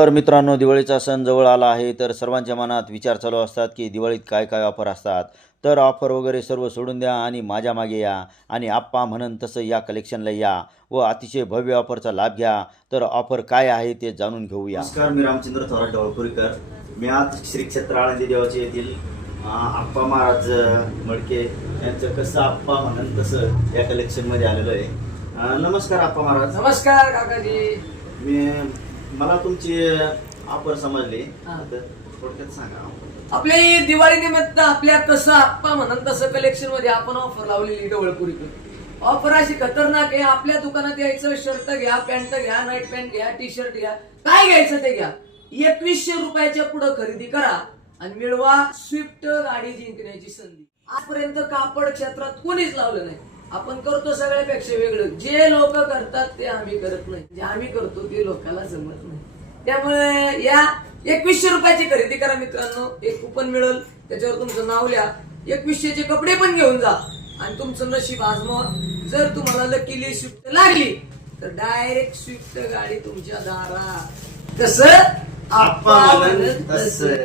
तर मित्रांनो, दिवाळीचा सण जवळ आला आहे. तर सर्वांच्या मनात विचार चालू असतात की दिवाळीत काय काय ऑफर असतात. तर ऑफर वगैरे सर्व सोडून द्या आणि माझ्या मागे या आणि आप्पा म्हणन तसं या कलेक्शनला या व अतिशय भव्य ऑफरचा लाभ घ्या. तर ऑफर काय आहे ते जाणून घेऊया. नमस्कार, मी रामचंद्र थोरात ढवळपुरीकर. मी आज श्री क्षेत्र आळंदी देवाचे येथील आप्पा महाराज मडके यांचं कसं आप्पा म्हणन तसं या कलेक्शनमध्ये आलेलो आहे. नमस्कार आप्पा महाराज. नमस्कार काकाजी. मला तुमची ऑफर समजली, तर थोडक्यात सांगा. आपली दिवाळी निमित्त आपल्या कसं आप्पा म्हणून तसं कलेक्शन मध्ये आपण ऑफर लावलेली ढवळपुरीकर. ऑफर अशी खतरनाक आहे. आपल्या दुकानात यायचं, शर्ट घ्या, पॅन्ट घ्या, नाईट पॅन्ट घ्या, टी शर्ट घ्या, काय घ्यायचं ते घ्या. 2100 रुपयाच्या पुढे खरेदी करा आणि मिळवा स्विफ्ट गाडी जिंकण्याची संधी. आजपर्यंत कापड क्षेत्रात कोणीच लावलं नाही. आपण करतो सगळ्यापेक्षा वेगळं. जे लोक करतात ते आम्ही करत नाही, जे आम्ही करतो ते लोकांना जमत नाही. त्यामुळे या 2100 रुपयाची खरेदी करा मित्रांनो. एक कुपन मिळेल, त्याच्यावर तुमचं नाव लिहा. 2100 चे कपडे पण घेऊन जा आणि तुमचं नशीब आजमावा. जर तुम्हाला लकीली स्विफ्ट लागली तर डायरेक्ट स्विफ्ट गाडी तुमच्या दारात. कसं आप्पा म्हणन तसं.